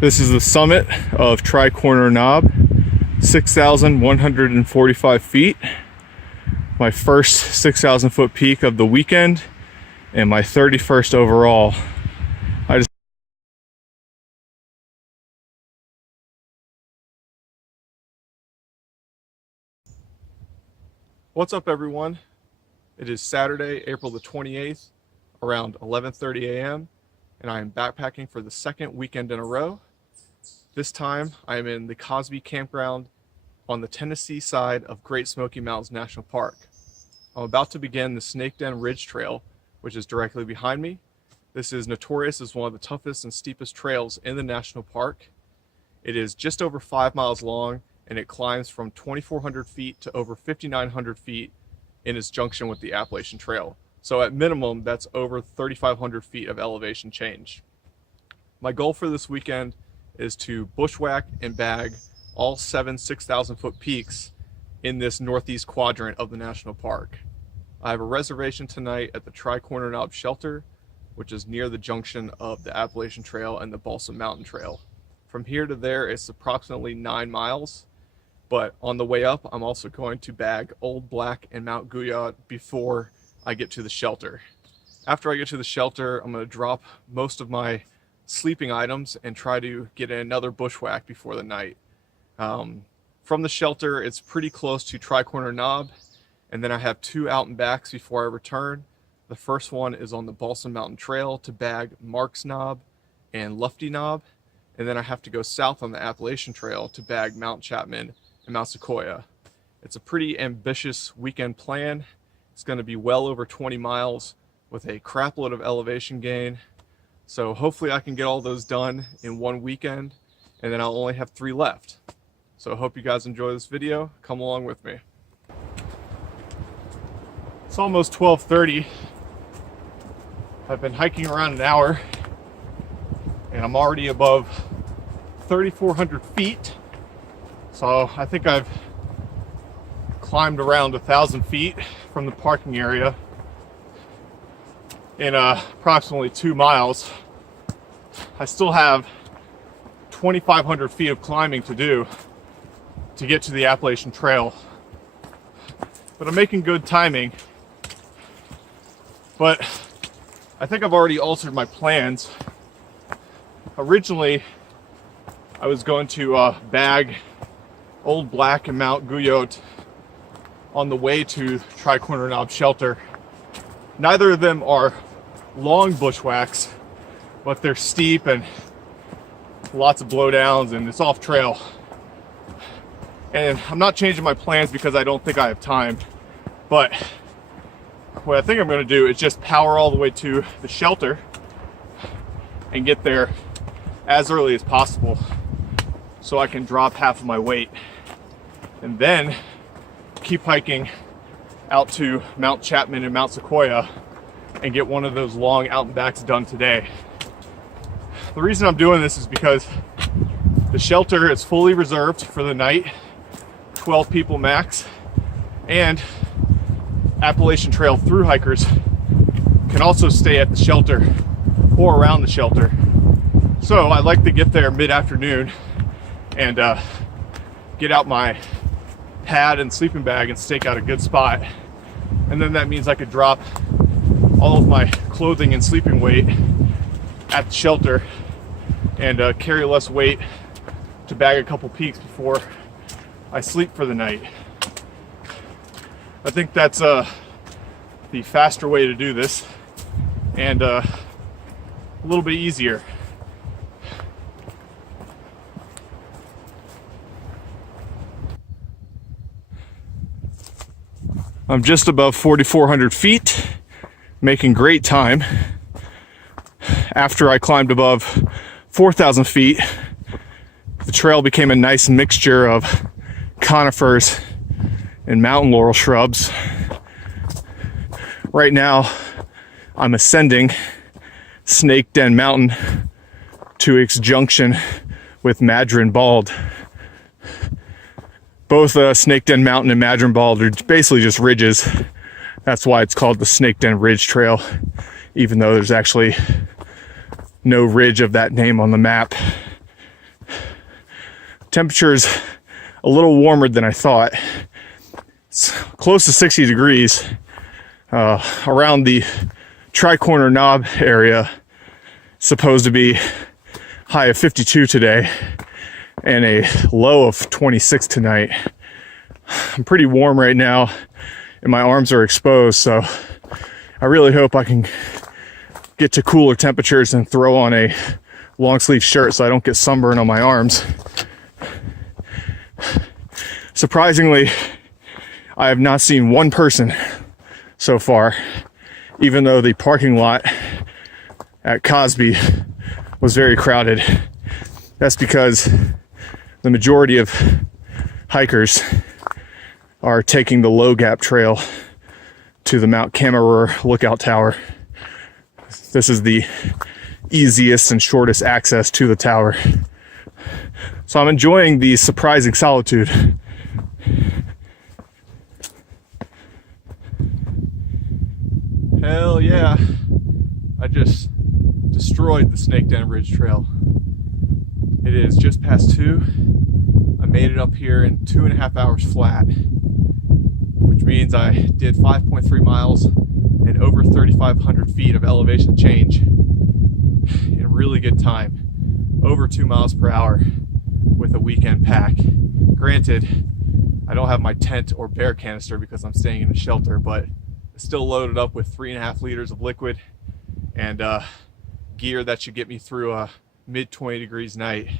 This is the summit of Tricorner Knob, 6,145 feet. My first 6,000 foot peak of the weekend and my 31st overall. What's up, everyone? It is Saturday, April the 28th, around 11:30 a.m. and I am backpacking for the second weekend in a row. This time I am in the Cosby Campground on the Tennessee side of Great Smoky Mountains National Park. I'm about to begin the Snake Den Ridge Trail, which is directly behind me. This is notorious as one of the toughest and steepest trails in the national park. It is just over 5 miles long, and it climbs from 2,400 feet to over 5,900 feet in its junction with the Appalachian Trail. So at minimum, that's over 3,500 feet of elevation change. My goal for this weekend is to bushwhack and bag all 7 6,000 foot peaks in this northeast quadrant of the national park. I have a reservation tonight at the Tricorner Knob Shelter, which is near the junction of the Appalachian Trail and the Balsam Mountain Trail. From here to there, it's approximately 9 miles. But on the way up, I'm also going to bag Old Black and Mount Sequoyah before I get to the shelter. After I get to the shelter, I'm going to drop most of my sleeping items and try to get in another bushwhack before the night. From the shelter, it's pretty close to Tricorner Knob, and then I have 2 out and backs before I return. The first one is on the Balsam Mountain Trail to bag Marks Knob and Lufty Knob, and then I have to go south on the Appalachian Trail to bag Mount Chapman and Mount Sequoyah. It's a pretty ambitious weekend plan. It's going to be well over 20 miles with a crapload of elevation gain. So hopefully I can get all those done in one weekend, and then I'll only have 3 left. So I hope you guys enjoy this video. Come along with me. It's almost 12:30. I've been hiking around an hour and I'm already above 3,400 feet. So I think I've climbed around 1,000 feet from the parking area in approximately 2 miles. I still have 2,500 feet of climbing to do to get to the Appalachian Trail, but I'm making good timing. But I think I've already altered my plans. Originally, I was going to bag Old Black and Mount Sequoyah on the way to Tricorner Knob Shelter. Neither of them are long bushwhacks, but they're steep and lots of blowdowns, and it's off trail. And I'm not changing my plans because I don't think I have time, but what I think I'm going to do is just power all the way to the shelter and get there as early as possible so I can drop half of my weight, and then keep hiking out to Mount Chapman and Mount Sequoyah and get one of those long out and backs done today. The reason I'm doing this is because the shelter is fully reserved for the night, 12 people max, and Appalachian Trail through hikers can also stay at the shelter or around the shelter. So I like to get there mid-afternoon and get out my pad and sleeping bag and stake out a good spot. And then that means I could drop all of my clothing and sleeping weight at the shelter and carry less weight to bag a couple peaks before I sleep for the night. I think that's the faster way to do this, and a little bit easier. I'm just above 4,400 feet, making great time. After I climbed above 4,000 feet, the trail became a nice mixture of conifers and mountain laurel shrubs. Right now, I'm ascending Snake Den Mountain to its junction with Madron Bald. Both Snake Den Mountain and Madron Bald are basically just ridges. That's why it's called the Snake Den Ridge Trail, even though there's actually no ridge of that name on the map. Temperature's a little warmer than I thought. It's close to 60 degrees around the Tricorner Knob area. Supposed to be high of 52 today and a low of 26 tonight. I'm pretty warm right now and my arms are exposed, so I really hope I can get to cooler temperatures and throw on a long sleeve shirt so I don't get sunburn on my arms. Surprisingly, I have not seen one person so far, even though the parking lot at Cosby was very crowded. That's because the majority of hikers are taking the Laurel Gap Trail to the Mount Sequoyah lookout tower. This is the easiest and shortest access to the tower. So I'm enjoying the surprising solitude. Hell yeah. I just destroyed the Snake Den Ridge Trail. It is just past 2. I made it up here in 2.5 hours flat, which means I did 5.3 miles and over 3,500 feet of elevation change in really good time, over 2 miles per hour with a weekend pack. Granted, I don't have my tent or bear canister because I'm staying in a shelter, but it's still loaded up with 3.5 liters of liquid and gear that should get me through a mid 20 degrees night.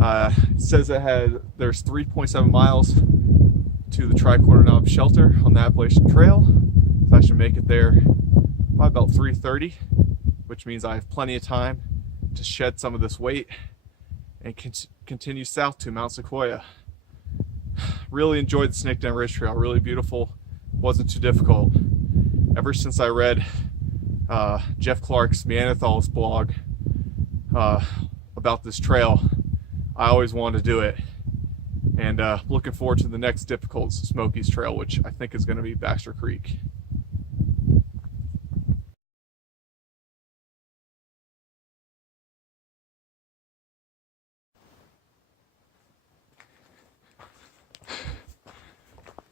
It says there's 3.7 miles to the Tricorner Knob Shelter on the Appalachian Trail. So I should make it there by about 3:30, which means I have plenty of time to shed some of this weight and continue south to Mount Sequoyah. Really enjoyed the Snake Den Ridge Trail, really beautiful, wasn't too difficult. Ever since I read Jeff Clark's Neanderthals blog about this trail, I always wanted to do it. And looking forward to the next difficult Smokies trail, which I think is going to be Baxter Creek.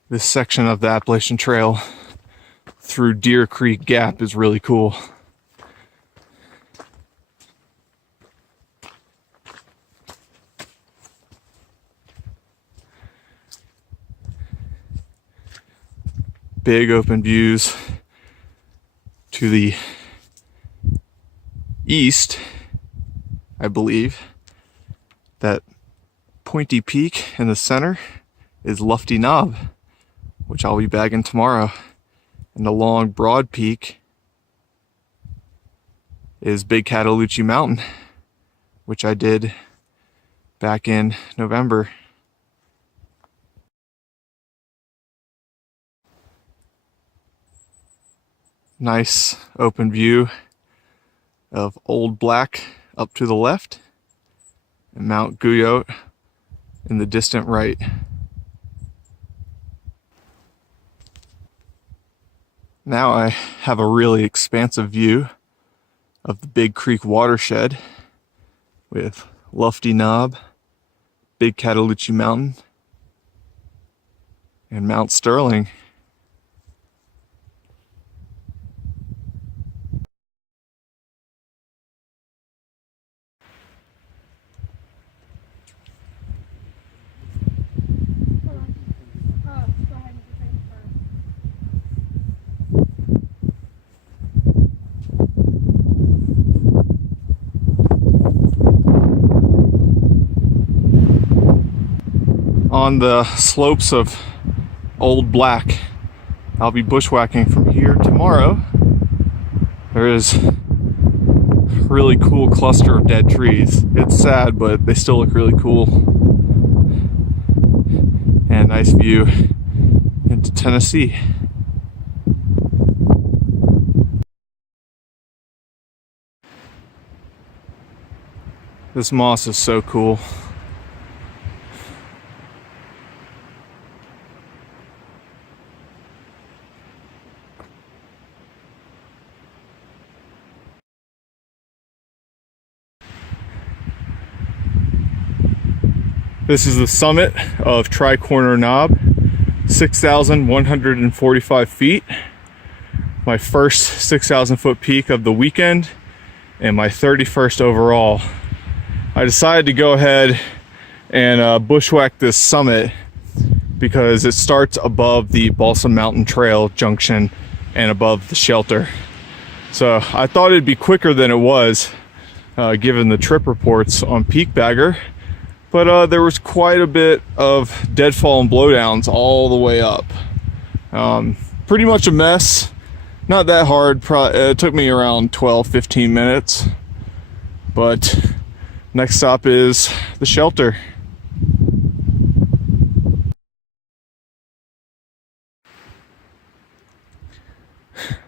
This section of the Appalachian Trail through Deer Creek Gap is really cool. Big open views to the east, I believe. That pointy peak in the center is Lofty Knob, which I'll be bagging tomorrow. And the long, broad peak is Big Cataloochee Mountain, which I did back in November. Nice open view of Old Black up to the left and Mount Guyot in the distant right. Now I have a really expansive view of the Big Creek watershed with Lofty Knob, Big Cataloochee Mountain, and Mount Sterling. On the slopes of Old Black, I'll be bushwhacking from here tomorrow. There is a really cool cluster of dead trees. It's sad, but they still look really cool. And a nice view into Tennessee. This moss is so cool. This is the summit of Tricorner Knob, 6,145 feet. My first 6,000 foot peak of the weekend and my 31st overall. I decided to go ahead and bushwhack this summit because it starts above the Balsam Mountain Trail junction and above the shelter. So I thought it'd be quicker than it was, given the trip reports on Peakbagger. But there was quite a bit of deadfall and blowdowns all the way up. Pretty much a mess. Not that hard. It took me around 12-15 minutes. But next stop is the shelter.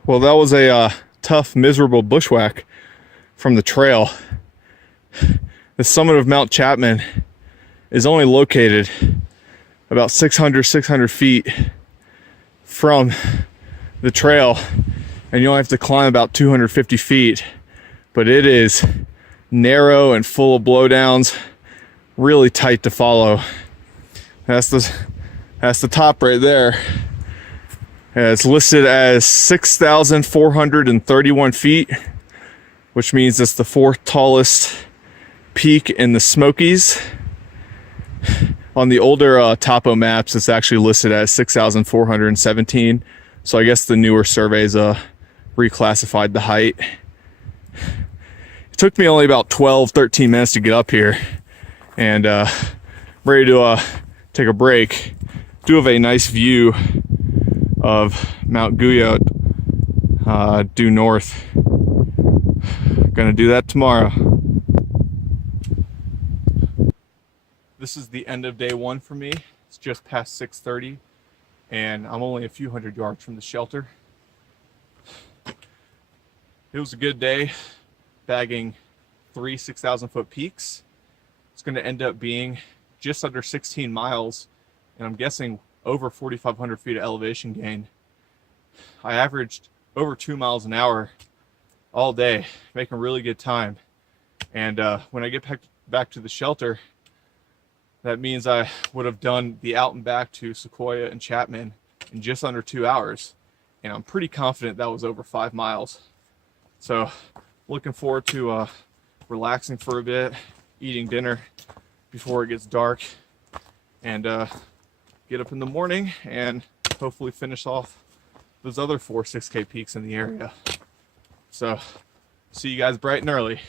Well, that was a tough, miserable bushwhack from the trail. The summit of Mount Chapman is only located about 600 feet from the trail, and you only have to climb about 250 feet, but it is narrow and full of blowdowns, really tight to follow. That's the top right there. It's listed as 6,431 feet, which means it's the fourth tallest peak in the Smokies. On the older topo maps, it's actually listed as 6,417. So I guess the newer surveys reclassified the height. It took me only about 12-13 minutes to get up here, and ready to take a break. Do have a nice view of Mount Sequoyah due north. Gonna do that tomorrow. This is the end of day one for me. It's just past 6:30 and I'm only a few hundred yards from the shelter. It was a good day bagging 3 6,000 foot peaks. It's going to end up being just under 16 miles and I'm guessing over 4,500 feet of elevation gain. I averaged over 2 miles an hour all day, making really good time. And when I get back to the shelter, that means I would have done the out and back to Sequoyah and Chapman in just under 2 hours. And I'm pretty confident that was over 5 miles. So looking forward to relaxing for a bit, eating dinner before it gets dark, and get up in the morning and hopefully finish off those other 4 6K peaks in the area. So see you guys bright and early.